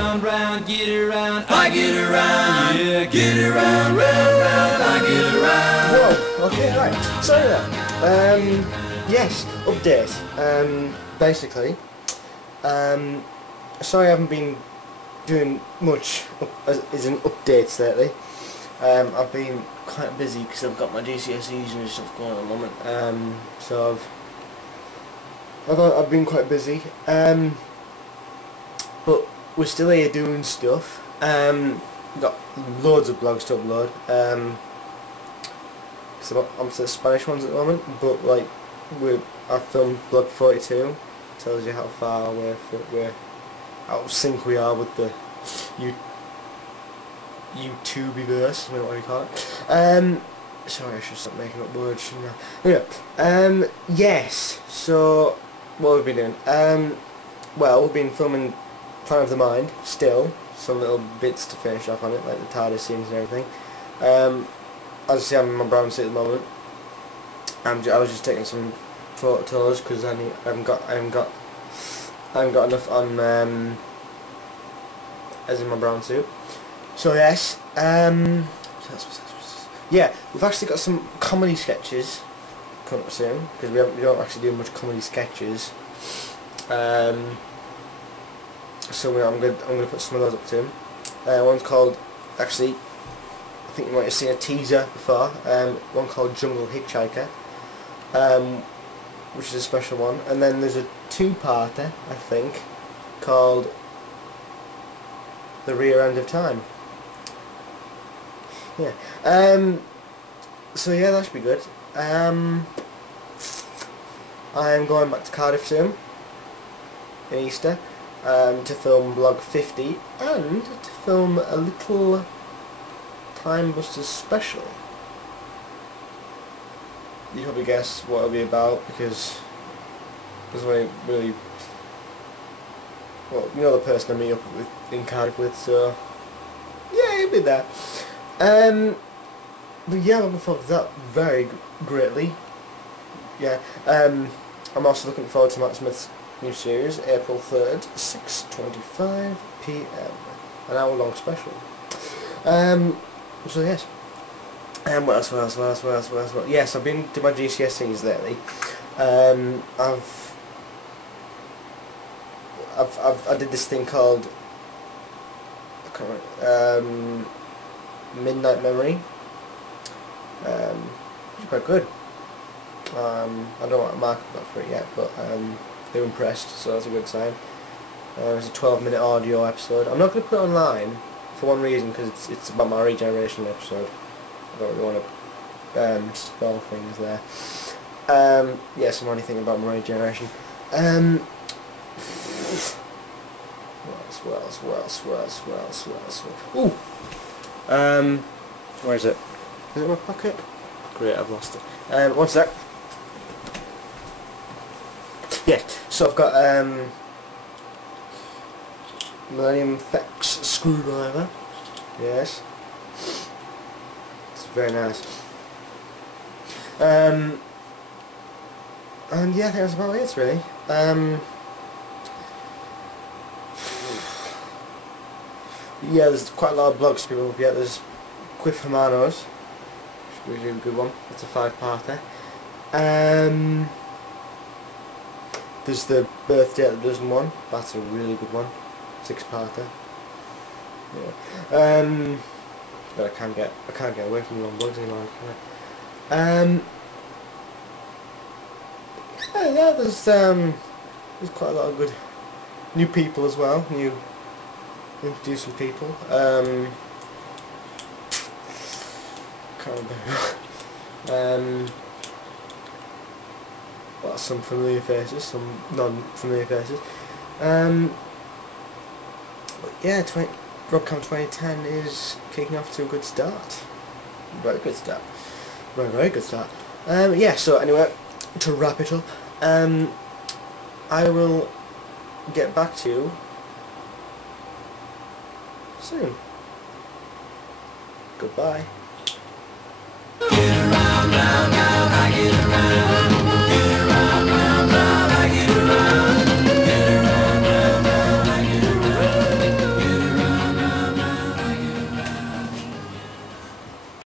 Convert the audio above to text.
round, round, get around, I get around, yeah, get around, round, round, I get around. Whoa, okay, right. So yes, update. Basically, sorry I haven't been doing much as in updates lately. I've been quite busy because I've got my GCSEs and stuff going on at the moment. So I've been quite busy. But we're still here doing stuff. We've got loads of blogs to upload. Cause I'm onto the Spanish ones at the moment, but like I've filmed blog 42. Tells you how far we're out of sync we are with the YouTubeverse, I don't know what you call it. Sorry, I should stop making up words, shouldn't I? Anyway, yes. So what have we been doing? Well, we've been filming Planet of the Mind still. Some little bits to finish off on it, like the TARDIS scenes and everything. As I say, I'm in my brown suit at the moment. I was just taking some photos because I haven't got enough on as in my brown suit. So yes, yeah, we've actually got some comedy sketches coming up soon because we don't actually do much comedy sketches. So I'm gonna put some of those up soon. One's called, actually, I think you might have seen a teaser before. One called Jungle Hitchhiker, which is a special one, and then there's a two-parter, I think, called The Rear End of Time. Yeah. So yeah, that should be good. I'm going back to Cardiff soon in Easter to film vlog 50 and to film a little Time Busters special. You probably guess what it'll be about because there's only really, well, you know the person I meet up with in Cardiff with, so yeah, he'll be there. But yeah, I'm looking forward to that very greatly. Yeah. I'm also looking forward to Matt Smith's new series, April 3rd, 6:25 PM, an hour-long special. So yes. What else? Yes, I've been to my GCSEs lately. I did this thing called, I can't remember, Midnight Memory. It's quite good. I don't know what mark I've got for it yet, but they were impressed, so that's a good sign. It's a 12-minute audio episode. I'm not going to put it online for one reason, because it's about my regeneration episode. I don't really want to spell things there. Yes, I'm only thinking about my regeneration. What else? Ooh! Where is it? Is it in my pocket? Great, I've lost it. One sec. Yeah, so I've got Millennium Fex screwdriver. Yes. It's very nice. And yeah, I think that's about it really. Yeah, there's quite a lot of blogs to people up yet. There's Quiff Hermanos, which is a really good one. It's a 5-parter. There's the Birthday at the Dozen one. That's a really good one. 6-parter. Yeah. But I can't get away from the long blogs anymore. Yeah, there's quite a lot of good new people as well. New introducing people. Can't remember. Well, some familiar faces, some non-familiar faces. But yeah, Robcam 2010 is kicking off to a good start. Very good start. Very good start. Yeah. So anyway, to wrap it up, I will get back to you soon. Goodbye. Get around, round, round.